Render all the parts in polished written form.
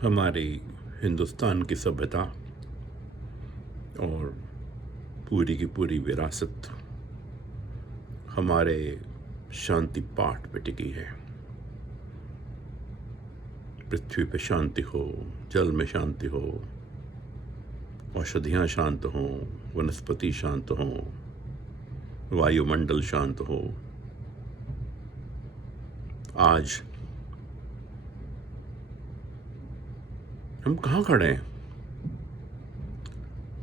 हमारी हिंदुस्तान की सभ्यता और पूरी की पूरी विरासत हमारे शांति पाठ पे टिकी है। पृथ्वी पे शांति हो, जल में शांति हो, औषधियाँ शांत हों, वनस्पति शांत हों, वायुमंडल शांत हो। आज हम कहाँ खड़े हैं?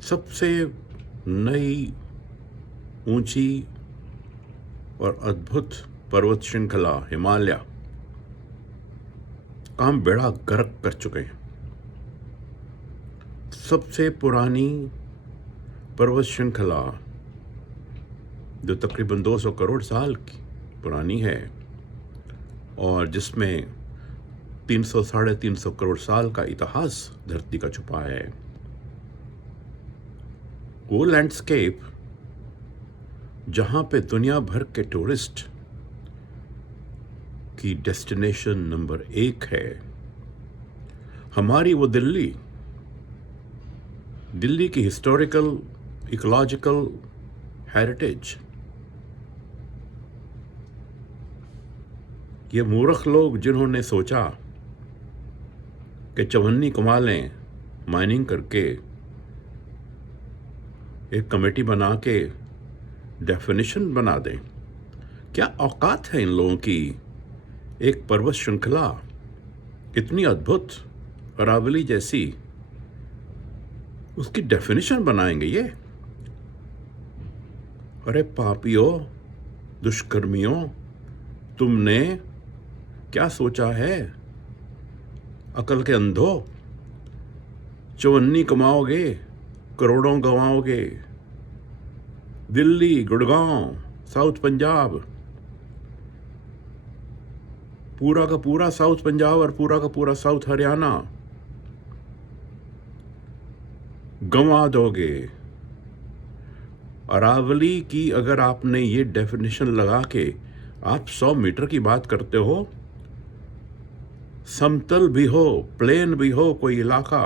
सबसे नई, ऊंची और अद्भुत पर्वत श्रृंखला हिमालय का हम बेड़ा गर्क कर चुके हैं। सबसे पुरानी पर्वत श्रृंखला जो तकरीबन 200 करोड़ साल की पुरानी है और जिसमें 300 साढ़े 300 करोड़ साल का इतिहास धरती का छुपा है, वो लैंडस्केप जहां पे दुनिया भर के टूरिस्ट की डेस्टिनेशन नंबर 1 है, हमारी वो दिल्ली की हिस्टोरिकल इकोलॉजिकल हेरिटेज। ये मूर्ख लोग जिन्होंने सोचा कि चवन्नी कमालें माइनिंग करके एक कमेटी बना के डेफिनेशन बना दें, क्या औकात है इन लोगों की? एक पर्वत श्रृंखला इतनी अद्भुत, अरावली जैसी, उसकी डेफिनेशन बनाएंगे ये? अरे पापियों, दुष्कर्मियों, तुमने क्या सोचा है? अकल के अंधों, चवन्नी कमाओगे, करोड़ों गंवाओगे। दिल्ली, गुड़गांव, साउथ पंजाब, पूरा का पूरा साउथ पंजाब और पूरा का पूरा साउथ हरियाणा गंवा दोगे। अरावली की अगर आपने ये डेफिनेशन लगा के आप 100 मीटर की बात करते हो, समतल भी हो, प्लेन भी हो कोई इलाका,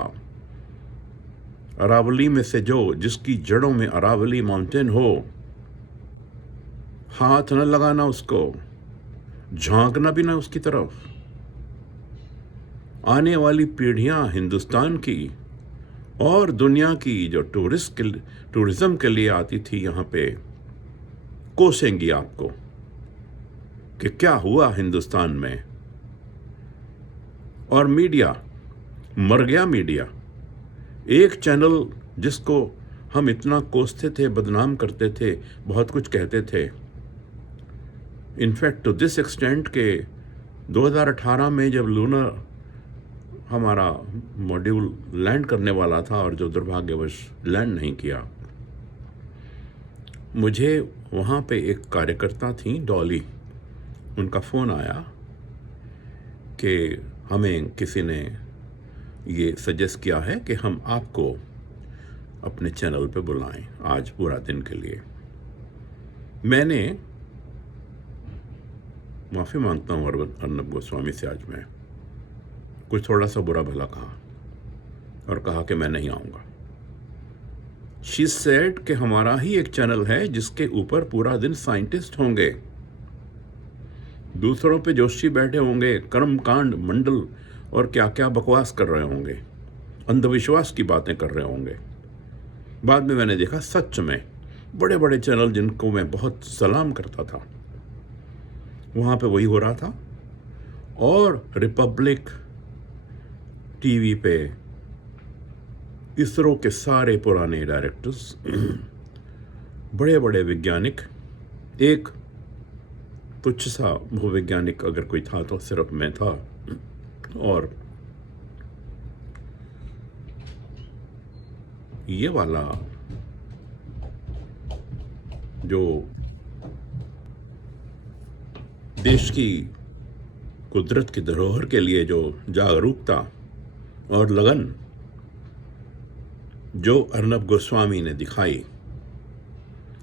अरावली में से जिसकी जड़ों में अरावली माउंटेन हो, हाथ न लगाना उसको, झांकना भी ना उसकी तरफ। आने वाली पीढ़ियां हिंदुस्तान की और दुनिया की जो टूरिज्म के लिए आती थी यहाँ पे, कोसेंगी आपको कि क्या हुआ हिंदुस्तान में। और मीडिया, मर गया मीडिया। एक चैनल जिसको हम इतना कोसते थे, बदनाम करते थे, बहुत कुछ कहते थे, इनफैक्ट टू दिस एक्सटेंट के 2018 में जब लूनर हमारा मॉड्यूल लैंड करने वाला था और जो दुर्भाग्यवश लैंड नहीं किया, मुझे वहाँ पे एक कार्यकर्ता थी डॉली, उनका फ़ोन आया कि हमें किसी ने ये सजेस्ट किया है कि हम आपको अपने चैनल पे बुलाएं आज पूरा दिन के लिए। मैंने माफ़ी मांगता हूँ अर्नब गोस्वामी से, आज मैं कुछ थोड़ा सा बुरा भला कहा और कहा कि मैं नहीं आऊँगा। शी सेड कि हमारा ही एक चैनल है जिसके ऊपर पूरा दिन साइंटिस्ट होंगे, दूसरों पे जोशी बैठे होंगे, कर्मकांड मंडल और क्या क्या बकवास कर रहे होंगे, अंधविश्वास की बातें कर रहे होंगे। बाद में मैंने देखा सच में बड़े बड़े चैनल जिनको मैं बहुत सलाम करता था, वहाँ पे वही हो रहा था। और रिपब्लिक टीवी पे इसरो के सारे पुराने डायरेक्टर्स, बड़े बड़े वैज्ञानिक, एक तुच्छ सा भूवैज्ञानिक अगर कोई था तो सिर्फ मैं था, और ये वाला जो देश की कुदरत की धरोहर के लिए जो जागरूकता और लगन जो अर्नब गोस्वामी ने दिखाई,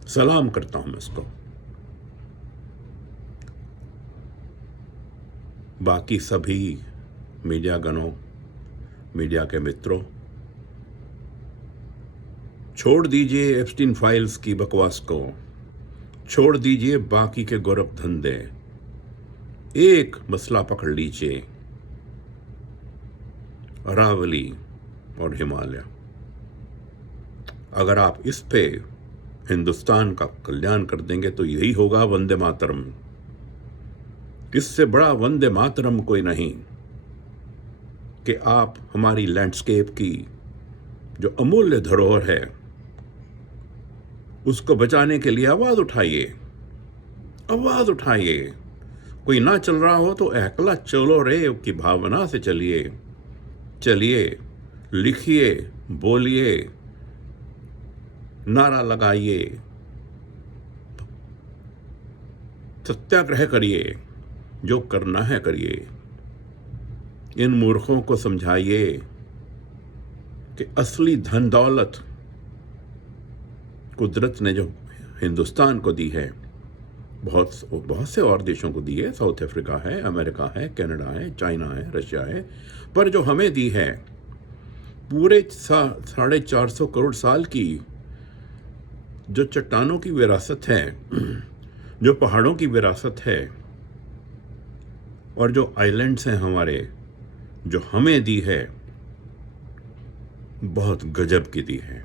सलाम करता हूं मैं इसको। बाकी सभी मीडिया गणों मीडिया के मित्रों, छोड़ दीजिए एप्स्टीन फाइल्स की बकवास को, छोड़ दीजिए बाकी के गोरख धंधे, एक मसला पकड़ लीजिए, अरावली और हिमालय। अगर आप इस पे हिंदुस्तान का कल्याण कर देंगे तो यही होगा वंदे मातरम। इससे बड़ा वंदे मातरम कोई नहीं कि आप हमारी लैंडस्केप की जो अमूल्य धरोहर है उसको बचाने के लिए आवाज उठाइए, आवाज उठाइए। कोई ना चल रहा हो तो एकला चलो रे की भावना से चलिए, चलिए, लिखिए, बोलिए, नारा लगाइए, सत्याग्रह करिए, जो करना है करिए। इन मूर्खों को समझाइए कि असली धन दौलत कुदरत ने जो हिंदुस्तान को दी है, बहुत से और देशों को दी है, साउथ अफ्रीका है, अमेरिका है, कनाडा है, चाइना है, रशिया है, पर जो हमें दी है पूरे 450 करोड़ साल की जो चट्टानों की विरासत है, जो पहाड़ों की विरासत है और जो आइलैंड्स हैं हमारे, जो हमें दी है, बहुत गजब की दी है।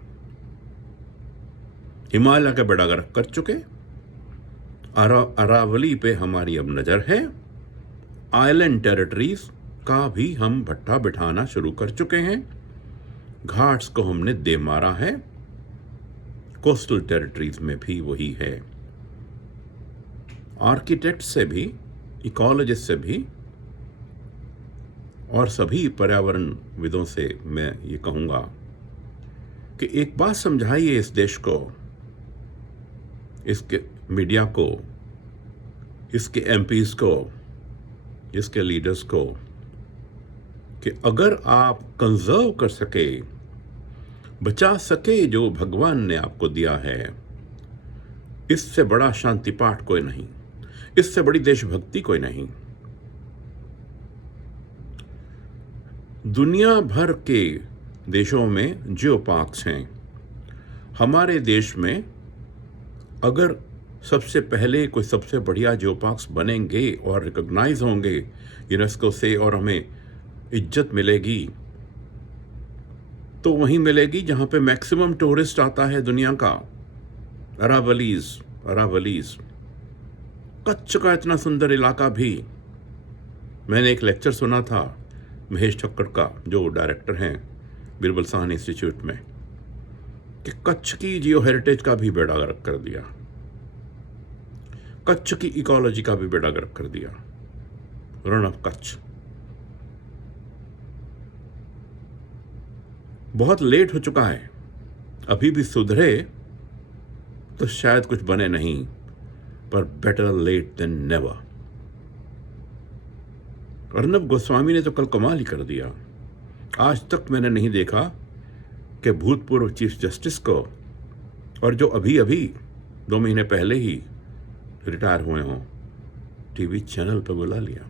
हिमालय का बेड़ा गर्क कर चुके, अरावली पे हमारी अब नजर है, आइलैंड टेरिटरीज का भी हम भट्टा बिठाना शुरू कर चुके हैं, घाट्स को हमने दे मारा है, कोस्टल टेरिटरीज में भी वही है। आर्किटेक्ट से भी, इकोलॉजिस्ट से भी और सभी पर्यावरण विदों से मैं ये कहूँगा कि एक बात समझाइए इस देश को, इसके मीडिया को, इसके एमपीज को, इसके लीडर्स को, कि अगर आप कंजर्व कर सके, बचा सके जो भगवान ने आपको दिया है, इससे बड़ा शांति पाठ कोई नहीं, इससे बड़ी देशभक्ति कोई नहीं। दुनिया भर के देशों में जियो पार्क्स हैं। हमारे देश में अगर सबसे पहले कोई सबसे बढ़िया जियो पार्क्स बनेंगे और रिकॉग्नाइज होंगे यूनेस्को से और हमें इज्जत मिलेगी, तो वहीं मिलेगी जहां पे मैक्सिमम टूरिस्ट आता है दुनिया का। अरावलीज, कच्छ का इतना सुंदर इलाका भी। मैंने एक लेक्चर सुना था महेश ठक्कर का, जो डायरेक्टर हैं बीरबल साहनी इंस्टीट्यूट में, कि कच्छ की जियो हेरिटेज का भी बेड़ा गर्क कर दिया, कच्छ की इकोलॉजी का भी बेड़ा गर्क कर दिया, रण ऑफ कच्छ। बहुत लेट हो चुका है, अभी भी सुधरे तो शायद कुछ बने नहीं, पर better late than never. Arnab Goswami ने तो कल कमाल ही कर दिया। आज तक मैंने नहीं देखा कि भूतपूर्व चीफ जस्टिस को, और जो अभी 2 महीने पहले ही रिटायर हुए हों, टीवी चैनल पर बुला लिया।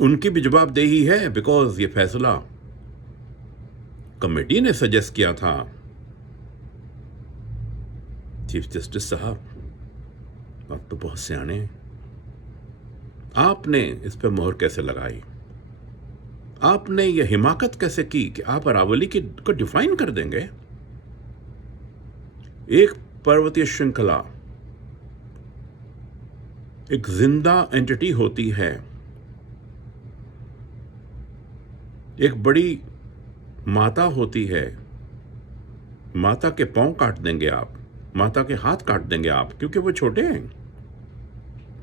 उनकी भी जवाबदेही है, बिकॉज ये फैसला कमेटी ने सजेस्ट किया था। चीफ जस्टिस साहब, आप तो बहुत सियाने हैं, आपने इस पे मोहर कैसे लगाई? आपने ये हिमाकत कैसे की कि आप अरावली को डिफाइन कर देंगे? एक पर्वतीय श्रृंखला एक जिंदा एंटिटी होती है, एक बड़ी माता होती है। माता के पांव काट देंगे आप, माता के हाथ काट देंगे आप क्योंकि वो छोटे हैं,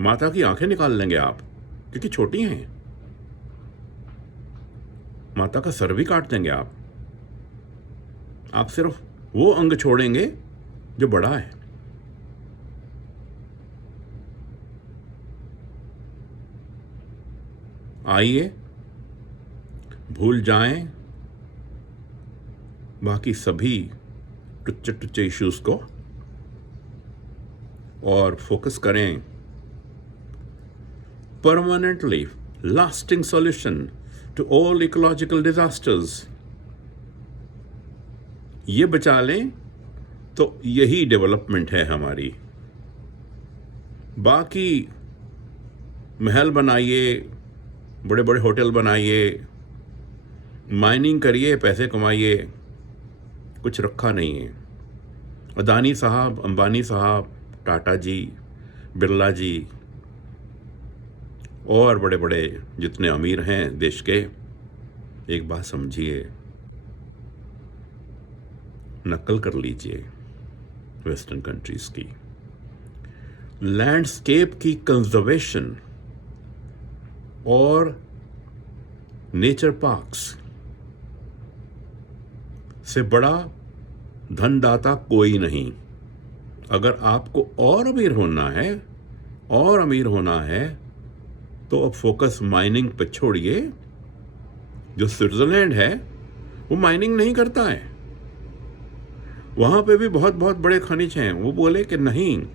माता की आंखें निकाल लेंगे आप क्योंकि छोटी हैं, माता का सर भी काट देंगे आप सिर्फ वो अंग छोड़ेंगे जो बड़ा है। आइए भूल जाएं बाकी सभी टुच्चे इश्यूज को और फोकस करें permanently lasting solution to all ecological disasters. ये बचा लें तो यही डेवलपमेंट है हमारी। बाकी महल बनाइए, बड़े बड़े होटल बनाइए, माइनिंग करिए, पैसे कमाइए, कुछ रखा नहीं है। अदानी साहब, अंबानी साहब, टाटा जी, बिरला जी और बड़े बड़े जितने अमीर हैं देश के, एक बात समझिए, नकल कर लीजिए वेस्टर्न कंट्रीज की। लैंडस्केप की कंजर्वेशन और नेचर पार्क्स से बड़ा धनदाता कोई नहीं। अगर आपको और अमीर होना है तो अब फोकस माइनिंग पे छोड़िए। जो स्विट्जरलैंड है वो माइनिंग नहीं करता है, वहां पे भी बहुत बहुत बड़े खनिज हैं। वो बोले कि नहीं,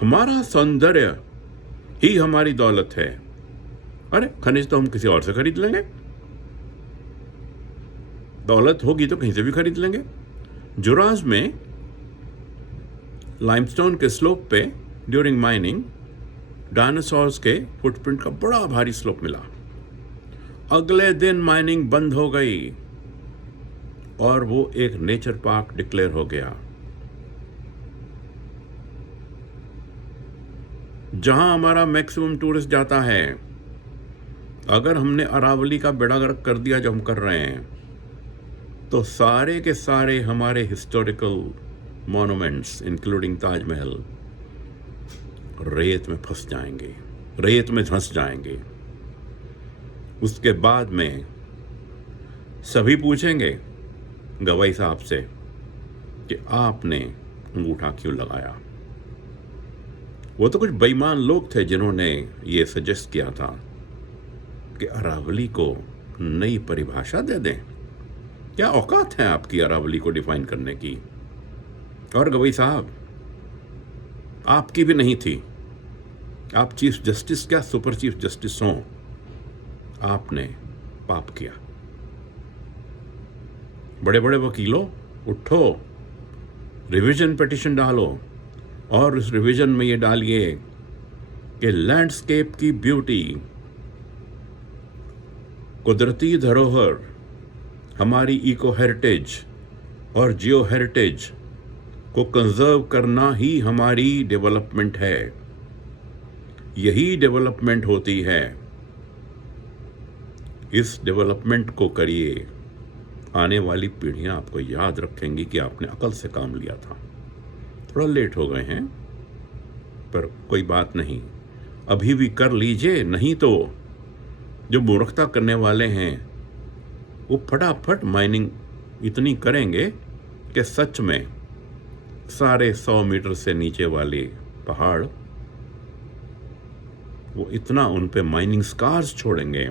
हमारा सौंदर्य ही हमारी दौलत है। अरे खनिज तो हम किसी और से खरीद लेंगे, दौलत होगी तो कहीं से भी खरीद लेंगे। जुराज में लाइमस्टोन के स्लोप पे ड्यूरिंग माइनिंग डायनासोर्स के फुटप्रिंट का बड़ा भारी स्लोप मिला। अगले दिन माइनिंग बंद हो गई और वो एक नेचर पार्क डिक्लेयर हो गया। जहां हमारा मैक्सिमम टूरिस्ट जाता है, अगर हमने अरावली का बेड़ा गर्क कर दिया जो हम कर रहे हैं, तो सारे के सारे हमारे हिस्टोरिकल मॉन्यूमेंट्स इंक्लूडिंग ताजमहल रेत में फंस जाएंगे, रेत में धंस जाएंगे। उसके बाद में सभी पूछेंगे गवाही साहब से कि आपने अंगूठा क्यों लगाया। वो तो कुछ बेईमान लोग थे जिन्होंने ये सजेस्ट किया था कि अरावली को नई परिभाषा दे दें। क्या औकात है आपकी अरावली को डिफाइन करने की? और गवाही साहब, आपकी भी नहीं थी। आप चीफ जस्टिस क्या सुपर चीफ जस्टिस हों, आपने पाप किया। बड़े बड़े वकीलों, उठो, रिवीजन पिटीशन डालो और उस रिवीजन में ये डालिए कि लैंडस्केप की ब्यूटी, कुदरती धरोहर, हमारी इको हेरिटेज और जियो हेरिटेज को कंजर्व करना ही हमारी डेवलपमेंट है। यही डेवलपमेंट होती है। इस डेवलपमेंट को करिए, आने वाली पीढ़ियां आपको याद रखेंगी कि आपने अकल से काम लिया था। थोड़ा लेट हो गए हैं, पर कोई बात नहीं, अभी भी कर लीजिए। नहीं तो जो मूर्खता करने वाले हैं वो फटाफट माइनिंग इतनी करेंगे कि सच में सारे 100 मीटर से नीचे वाले पहाड़ वो इतना उन पे माइनिंग स्कार्स छोड़ेंगे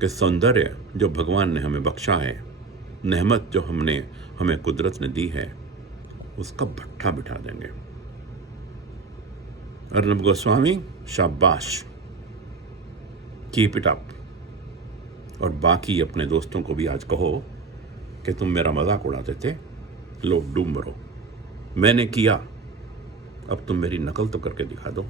कि सौंदर्य जो भगवान ने हमें बख्शा है, नेमत जो हमें कुदरत ने दी है, उसका भट्ठा बिठा देंगे। अर्नब गोस्वामी, शाबाश, कीप इट अप। और बाकी अपने दोस्तों को भी आज कहो कि तुम मेरा मजाक उड़ाते थे, लो डूब मरो। मैंने किया, अब तुम मेरी नकल तो करके दिखा दो।